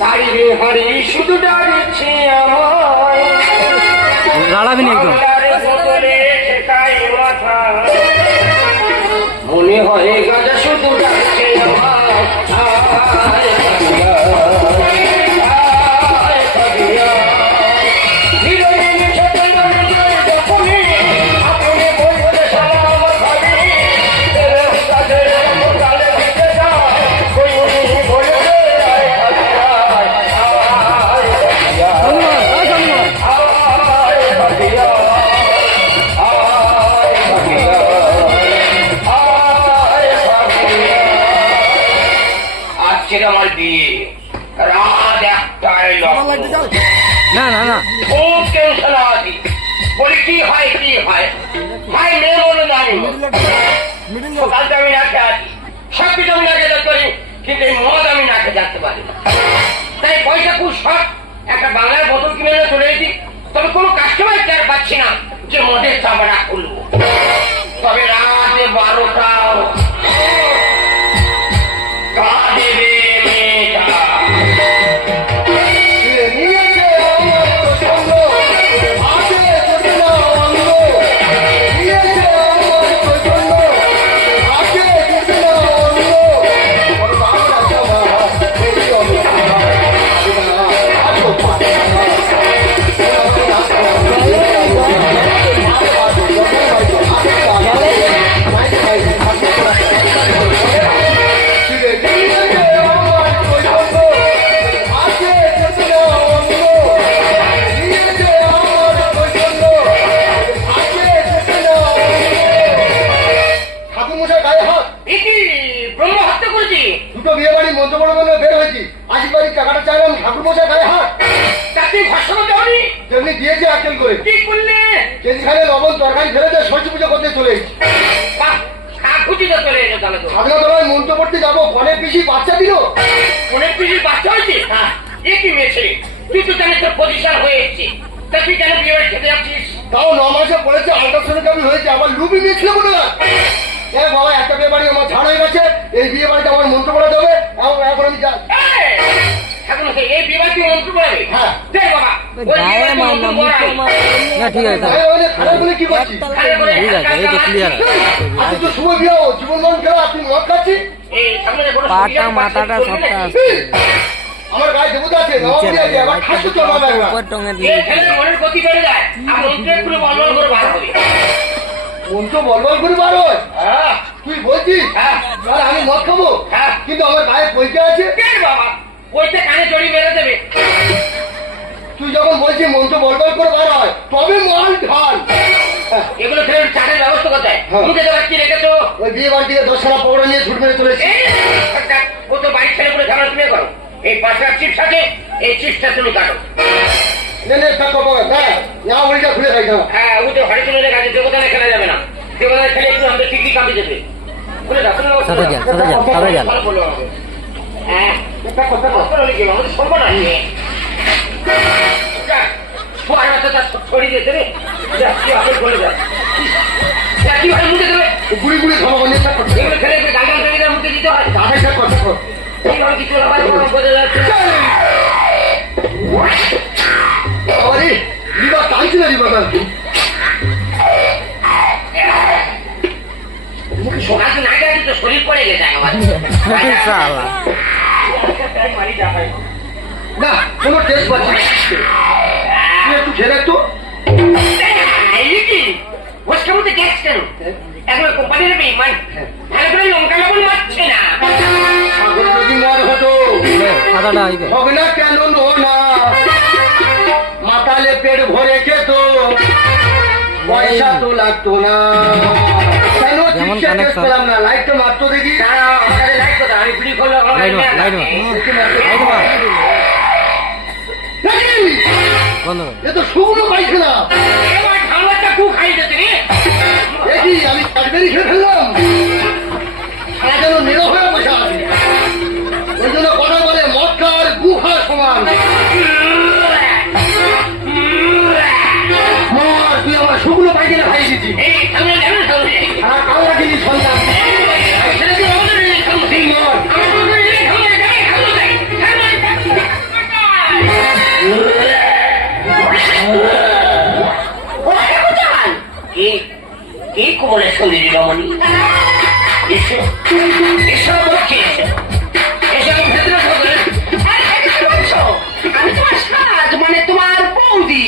হারিয়ে হারি শুধু ডাকছে আমায় লড়াবি না একদম মনে হয় গাজা শুধু ডাকছে আমায় আমার বিয়ে রাত একটায় না না না খুব টেনশন আছি বলি কি হয় ভাই মেয়ে বলে জানি সকালটা আমি নাকে আছি সব কিছু আমি নাকে যেতে পারি কিন্তু এই মদ আমি নাকে যাতে পারি না তাই পয়সা খুব শখ একটা বাংলার বোতল কিনে চলে এসেছি তবে কোনো কাস্টমার কেয়ার পাচ্ছি না যে মদের চামড়া খুলবো তবে রাতে 12টা মন্ত্র পড়তে যাবো বনের পিসি বাচ্চা দিল বনের পিসির বাচ্চা হয়েছে এ কি মেয়েছে তুই তো জানিস তোর পজিশন হয়ে এসছে তা তুই কেন বিয়ে বাড়ি খেতে যাচ্ছিস তাও 9 মাসে পড়েছে আল্ট্রাসোনোগ্রাফি হয়েছে আমার লুবি নিয়েছিল বলে না বাবা একটা বিয়ে বাড়ি আমার ঝাড় হয়ে গেছে এই বিয়ে বাড়িতে আমার মন্ত্র পড়া যাবে এখন আমি যা এই বিয়ে বাড়ি মন্ত্র পড়াবে হ্যাঁ দেখ বাবা ঠিক আছে কি করছিস ঠিক আছে এই তো ক্লিয়ার আপনি তো শুভ বিয়ে জীবন খেলা আপনি মদ খাচ্ছি পাটা মাথাটা সবটা আছে আমার গায়ে দেবতা আছে নবাবী আছে আবার খাসু চলবে উপর টঙে দিয়ে মনের গতি বেড়ে যায় আর মন্ত্রে পুরো বলবল করে বার হবে মন্ত্র বলবল করে বার হয় হ্যাঁ তুই বলছিস হ্যাঁ আমি মদ খাবো হ্যাঁ কিন্তু আমার গায়ে পয়সা আছে বাবা পয়সা কানে জড়ি মেরে দেবে তুই যখন বলছিস মন্ত্র বলবল করে বার হয় তবে মাল ঢাল এগুলো ফের চাটের ব্যবস্থা কোথায় মুখে দেওয়ার কি রেখেছো ওই বিয়ে বাড়ি থেকে 10 খানা পৌড়া নিয়ে ছুট মেরে চলেছে ও তো বাইক ছেড়ে করে ঝামেলা তুমি করো এই পাশে চিপস আছে এই চিপসটা তুমি কাটো খুলে খাই হ্যাঁ ও তো হরি চলে গেছে দেবতানে খেলা যাবে না দেবতানে খেলে একটু আমাদের টিকটি কাঁপি যেতে খুলে যাও হ্যাঁ ছড়িয়ে দিয়েছে রে বলে যায় কি হয় মুখে দেবে গুড়ি গুড়ি খাবো খেলে গাড়ি মুখে দিতে হয় এইভাবে কিছু বোঝা যাচ্ছে রিবা টানছি না রিবা সোনাকে না গেছে তো শরীর পড়ে গেছে না কোনো টেস্ট পাচ্ছি একটু খেলে একটু বসকে মধ্যে গ্যাস কেন এখন কোম্পানির মানে ভালো করে লঙ্কা লবণ মারছে না যদি মর হতো হবে না কেন না মাতালে পেট ভরে খেত পয়সা তো লাগতো না কেন পেলাম না লাইটটা মারতো দেখি লাইট কথা আমি বিড়ি করলাম এ তো শুকনো পাইছে না ঠান্ডাটা খুব খাই যেতে দেখি আমি কাঠবেরি খেয়ে ফেললাম সারা যেন নিরহ হয়ে বসে আছে ওই জন্য কথা বলে মটকার গুহা সমান তুই আমার শুকনো পাইখানা খাই দিচ্ছি কামড়া দিলি সন্তান সুন্দরী রমণী, এসো এসো বলছি, এসো ভেতরে ঢোকে। আমি তোমার সাজ মানে তোমার বৌদি।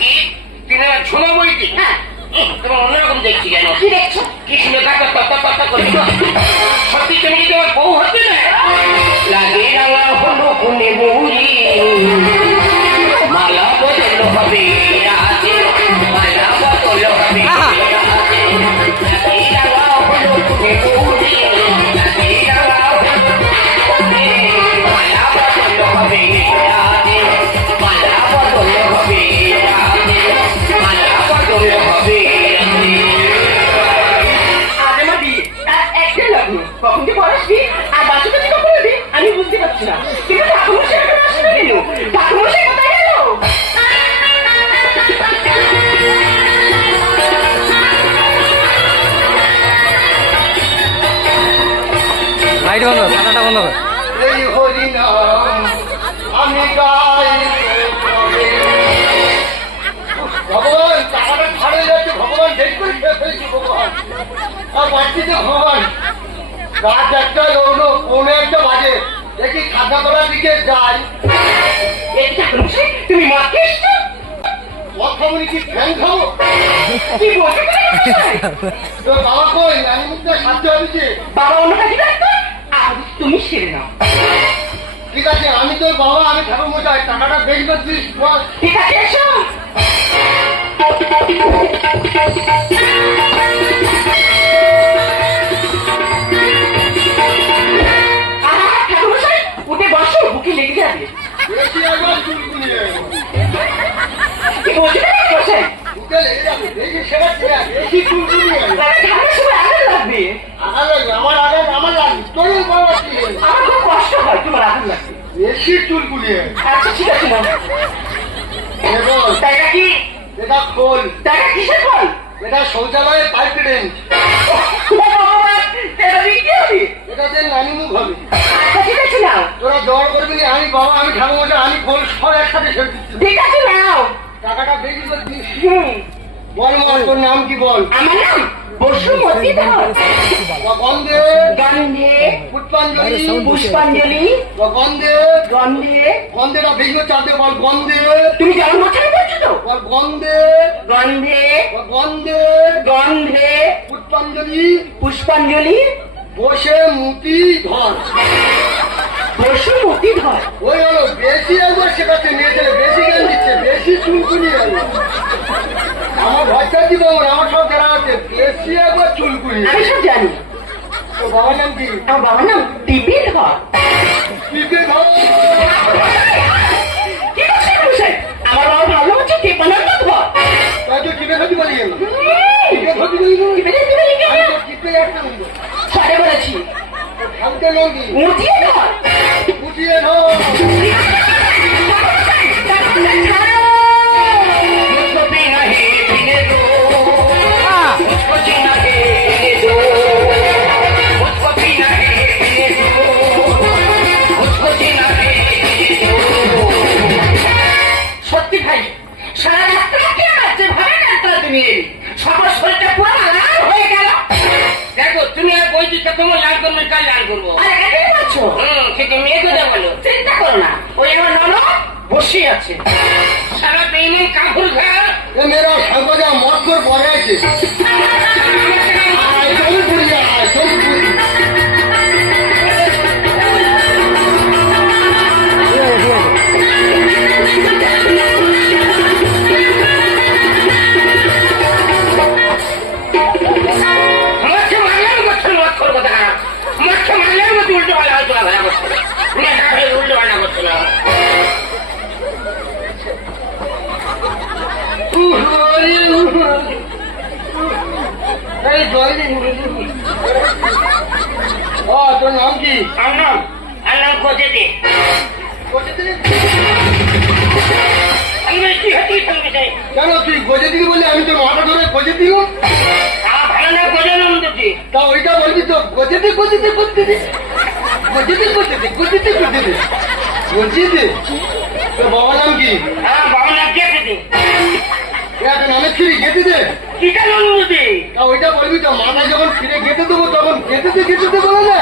কি তুমি আমার ছোলা বইটি? হ্যাঁ। তোমার অন্যরকম দেখছি কেন? কি দেখছো? কি সুন্দর কাকা কথা করে সত্যি তুমি কি তোমার বউ হচ্ছে না? লাগে রাঙা হলো কোনে বৌরি, মালা বদল হবে রাতে, মালা বদল হবে রাতে। লাগে রাঙা হলো কোনে বৌরি, লাগে রাঙা হলো কোনে, মালা বদল হবে রাতে, মালা বদল হবে রাতে, মালা বদল হবে রাতে। আজ আমার বিয়ে, তার একটাই লগ্ন। কখন যে বয়সবি আর বাচ্চাটা যে কখন হবে আমি বুঝতে পারছি না। কিন্তু ঠাকুমশাই এখন আসবে কেন? ঠাকুমশাই কোথায় গেল? লাইট বন্ধ কর, পাতাটা বন্ধ কর। এই হরিনাম আমি গাই তবে। ভগবান টাকাটা ছাড়ে যাচ্ছে, ভগবান দেরি করে খেয়ে ফেলছি ভগবান, আর বাড়ছি তো ভগবান। রাত একটা হলো, পৌনে একটা বাজে, দেখি খাতা করার দিকে যাই। এই ঠাকুমশাই তুমি মদ খেয়েছো? মদ খাবো কি ফ্যান খাবো? কি বলছো ঠাকুমশাই? তো বাবা কই, আমি মুখটা সাথে হয়েছে। বাবা অন্য কাজে ব্যস্ত, আর তুমি সেরে নাও। ঠিক আছে, আমি তোর বাবা, আমি ঠাকুর মশাই, টাকাটা বেশি করছিস বল। ঠিক আছে এসো। আহা, ঠাকুমশাই উঠে বসো, বুকে লেগে যাবে। বেশি একবার চুলকুনি যাবে, কি বলছো ঠাকুমশাই? বুকে লেগে যাবে, বেশি সেরা সেরা, বেশি চুলকুনি যাবে। তাহলে ঠাকুরের সময় আঘাত লাগবে। আঘাত লাগবে, আমার আমার লাগবে, তোর বড় কি আমার খুব কষ্ট হয় তোমার আঘাত লাগবে। বেশি চুলকুনি যাবে। আচ্ছা ঠিক আছে না, বল, টাকা কি? এটা খোল, টাকা কিসের ফল? এটা শৌচালয়ের পাইপ রেঞ্জ, এটা বিক্রি হবে। এটাতে নানি মুখ হবে। আচ্ছা ঠিক আছে নাও। তোরা জ্বর করবি না, আমি বাবা, আমি ঠাকুর মশাই, আমি খোল সব একসাথে ছেড়ে দিচ্ছি। ঠিক আছে নাও। টাকাটা বেশি করে দিস। হুম, বল বল, তোর নাম কি বল? আমার নাম বসুমতী ধর। গন্ধে গন্ধে পুষ্পাঞ্জলি, পুষ্পাঞ্জলি, গন্ধে গন্ধে। গন্ধেটা বেশি করে চাপতে বল। গন্ধে তুমি জন্ম ছাড়া করছো তো? বল, গন্ধে গন্ধে গন্ধে গন্ধে পুষ্পাঞ্জলি, পুষ্পাঞ্জলি বসে মুতি ধর। বসুমতী ধর। ওই হলো বেশি একবার শেখাচ্ছে, মেয়ে ছেলে বেশি জ্ঞান দিচ্ছে, বেশি চুলকুনি গেল। আমার ভরসা দিব, আমার সব জানা আছে, বেশি একবার চুলকুনি। আমি সব জানি। তো বাবার নাম কি? আমার বাবার নাম টিপি ধর। টিপে ধর। কি বলছো ঠাকুরমশাই? আমার বাবা ভালো হচ্ছে টিপানার ধর। তাই তো টিপে ধরতে পারি গেল, টিপে ধরতে পারি গেল। টিপে ধর, টিপে ধর, টিপে আমি ধর। তো টিপে একটা বলবো, সরে বলেছি খালতে নাম কি? মুটিয়ে ধর। উঠিয়ে ধর। मुझको पीना है पीने दो, मुझको जीना है जीने दो, मुझको पीना है पीने दो, मुझको जीना है जीने दो। সত্যি ভাই, সারা রাস্তাকে আছে ভাই রাস্তা তুমি সবার শরীরটা পুরো লাল হয়ে গেল। দেখো তুমি আর বলছি তো তোমার লাল করবে, কাল লাল করবো। আরে এটাই বলছো? সেটা মেয়ে কথা বলো। চিন্তা করো না, ওই আমার ননদ বসে আছে। সারা বেইমান কাপড় খা। এ মেয়েরা সর্বদা মদ করে পরে আছে। আয়, চল পুরি যা, আয়, চল পুরি। মাছ মারলেও করছে মত করবো দেখা, মাছ মারলেও মতো উল্টো পাল্টা হয়তো ভাড়া করছে না, উল্টো পাল্টা করছে না। এই জল দিন। ও, তোর নাম কি? আর নাম খোঁজে দে। আমি বলি, কি হচ্ছে এই সঙ্গে? কেন তুই গজে দিবি বলে আমি তোর মাথা ধরে গজে দিব? আমার ভালো না খোঁজে নাম দিচ্ছি। তা ওইটা বলবি তো, গজে দে গজে দে গজে দে গজে দে গজে দে গজে দে গজে দে গজে দে। তোর বাবার নাম কি? হ্যাঁ বাবা নাম কে দিদি? একটা নামের ছিঁড়ি গেঁথে দে। কি কারণ বুঝি তা ওইটা বলবি তো, মাথায় যখন ফিরে গেঁথে দেবো তখন গেঁথে দে বলে না,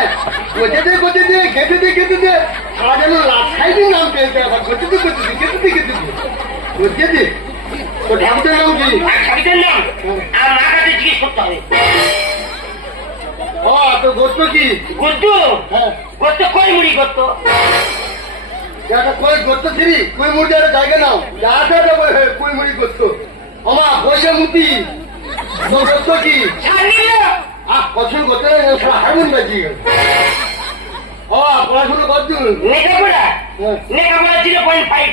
গেঁথে দে গেঁথে দে সারা যেন লাখাইবি নাম পেয়েছে, আবার গেঁথে দে বুঝতে দে। তো ঠাকুরের নাম কি? আর সাবিতের নাম আর মা কাছে জিজ্ঞেস করতে হবে। ও তো গোত্র কি? গুড্ডু হ্যাঁ গোত্র কই মুড়ি গোত্র একটা কই গোত্র ছিঁড়ি কুই মুড়ি একটা জায়গা নাও, যা আছে কুই মুড়ি গোত্র। আমা বসে মুতি তো গোত্র কি? ছাড়িল পছন্দ করতে হারমোন বাজি। ও পড়াশুনো করছুন? লেখাপড়া লেখাপড়া 0.5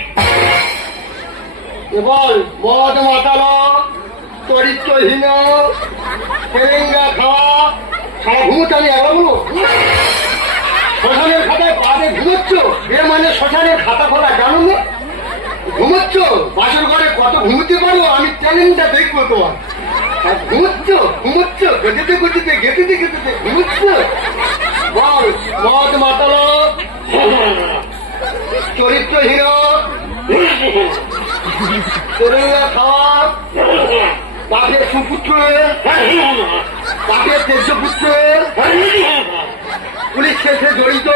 বল মদ মাতালো চরিত্রহীন তেরেঙ্গা খাওয়া সারা ঘুমোচ্ছ, আমি একবার বলবো শ্মশানের খাতায় পাড়ে ঘুমোচ্ছ, এর মানে শ্মশানের খাতা খোলা জানো না? ঘুমোচ্ছ বাসর ঘরে কত ঘুমোতে পারো আমি চ্যালেঞ্জটা দেখবো তোমার। আর ঘুমোচ্ছ গেঁথে ঘুমোচ্ছ। বল মদ মাতালো চরিত্রহীন তেরেঙ্গা খাওয়া তাকে সুপুত্র তাকে তেজ পুত্র পুলিশ কেসে জড়িত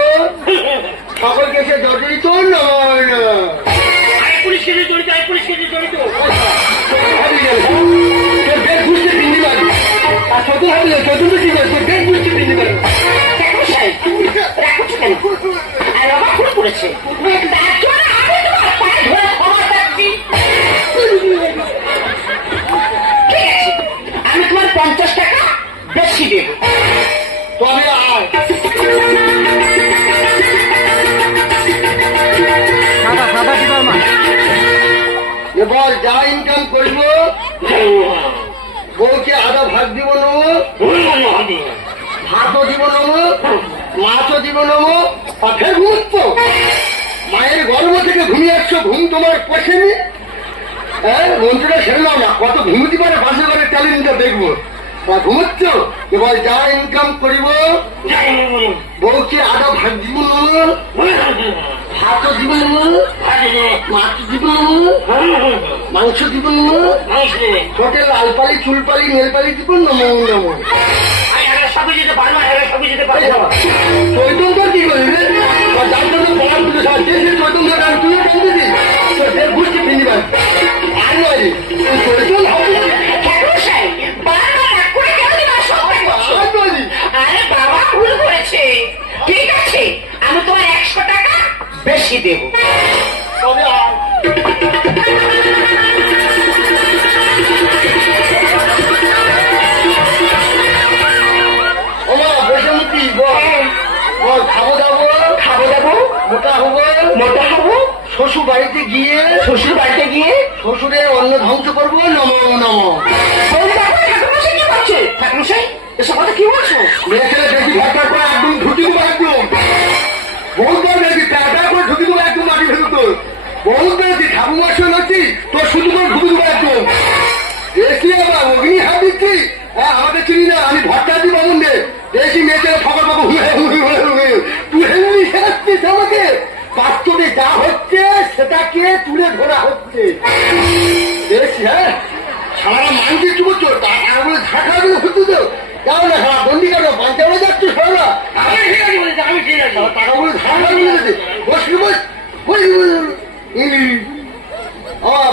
সকল কেসে জড়িত নয়। আই পুলিশ কেসে জড়িত তোর বেশ বুঝতে তিনটি বাড়ি আর চতুর হাবিলে চতুর্থ ঠিক আছে, তোর বেশ বুঝতে তিনটি বাড়ি। দেখো সাহেব, রাখছো কেন? আর বাবা ভুল করেছে, তার জন্য আমি তোমার পায়ে ধরে ক্ষমা চাচ্ছি। ঠিক আছে, আমি তোমার 50 টাকা বেশি দেবো। তবে আয় সাদা টিপার মা এবার যা ইনকাম করব বউকে আধা ভাগ দিব নেবো, ভাতও দিব নেবো, মাছও দিব নেবো, আর ফের ঘুমোচ্ছ। মায়ের গর্ভ থেকে ঘুমিয়ে আসছো, ঘুম তোমার পছন্দ। হ্যাঁ মন্ত্রীটা ছেড়ে নাও না, কত ঘুমোতে পারে বাসে করে ট্যালেন্টটা দেখবো। ঘুমোচ্ছ এবার যা ইনকাম করিব বউকে আধা ভাগ দিব নেবো, ভাতও দিব নেবো, মাছ দিব নেবো, মাংস দিব নেবো, ছোটে লালপালি চুলপালি নেলপালি দিব নমো নমো। সবই যেতে পারবো চৈতন্যর কি করি রে? যার জন্য পড়ার পুজো সাজছে সে চৈতন্য গান তুলে টানতে দিস, সে বুঝতে ফিনি পারে আর নয় রে চৈতন্য হবে দেখো সাহেব, বাবা রাগ করে কেন দিবা সব করছো? আর নয় রে। আরে বাবা ভুল করেছে। ঠিক আছে, আমি তোমার 100 টাকা বেশি দেবো। তবে আর বসে মুক্তি বল খাবো দাবো মোটা হবো শ্বশুর বাড়িতে গিয়ে শ্বশুরের অন্ন ধ্বংস করবো নমো নমো। এসব কথা কি বলছো? মেয়ে ছেলে বেশি ভেটার করে একদম ঢুকি দেবো, একদম বহুত বার বেশি প্যাটার করে ঢুকি দেবো, একদম মাটি ফেলু তোর বহুত বেশি ঠাকুর মাসে নচ্ছি তোর শুধু করে ঢুকি দেবো একদম বেশি। আবার অগ্নি হাত দিচ্ছি, হ্যাঁ আমাকে চিনি না, আমি ভট্টাচার্য বাবুন রে বেশি মেয়ে ছেলে খবর পাবো তুই হেমনি শেখাচ্ছিস আমাকে। বাস্তবে যা হচ্ছে সেটাকে তুলে ধরা হচ্ছে বেশ। হ্যাঁ সারা মানছি কি করছো তারপরে ঝাঁকাগুলো হচ্ছে তো যাও না সারা বন্দি কেন পাঞ্চাবে যাচ্ছ সারা আমি ঠিক আছে বলেছি আমি ঠিক আছে টাকাগুলো ঝাঁকাগুলো দিতে বসলি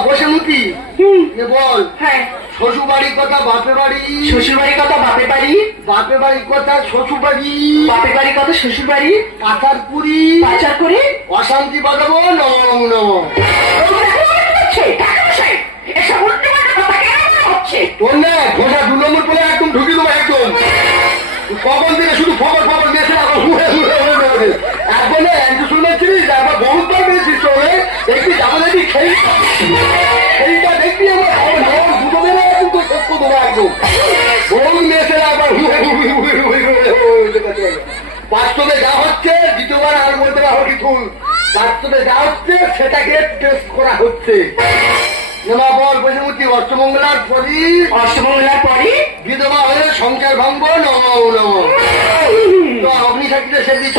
বসে মুতি বল। হ্যাঁ, শ্বশুর বাড়ির কথা বাপের বাড়ি, শ্বশুর বাড়ির কথা বাপের বাড়ি, বাপের বাড়ির কথা শ্বশুর বাড়ি, বাপের বাড়ির কথা শ্বশুর বাড়ি, পাচার পুরি পাচার করে অশান্তি বাজাবো নম নম। এসব উল্টো পাল্টা কথা কেন হচ্ছে? তোর না ঘোষা 2 নম্বর পরে একদম ঢুকে দেবো একদম। কখন থেকে শুধু খবর দিয়েছে একদম একটু শুনেছিস একবার বহুতবার পেয়েছিস চলে একটু যাবো দেখি সেইটা দেখবি আমার দুটো বেলা কিন্তু সত্য দেবো একদম বহু মেয়েছে একবার বাস্তবে যা হচ্ছে দ্বিতীয়বার আর বলতে পারবো কিছু। বাস্তবে যা হচ্ছে সেটাকে টেস্ট করা হচ্ছে। বল বসে অষ্টমঙ্গলার পরই বিধবা হয়ে সংসার ভাঙব নম নম। তো অগ্নি সাক্ষীতে সে দিচ্ছ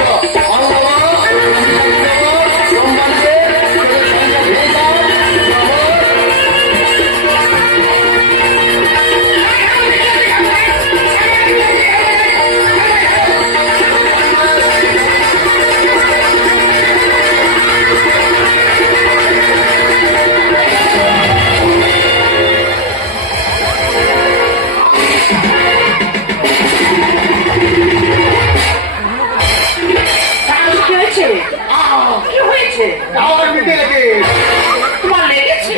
হয়েছে? টাওয়ার মিটে গেছে। তোমার লেগেছে?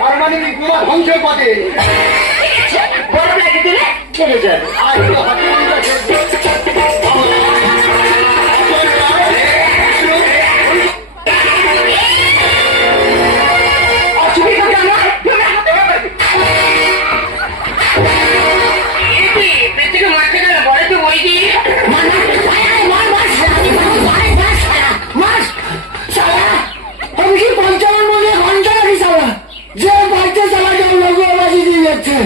পারমাণবিক বোমা ধ্বংসের পথে। বড় লাগে দিলে ছেড়ে যাবে। আর তো হাতে গোনা শেষ। অসুবিধা কেন? তুমি হাতে পাবে। আমি কি পঞ্চান্ন মনে ঘন্টা রাখি সালা যে বাড়িতে চালা যাও লোক বাজি দিয়ে যাচ্ছে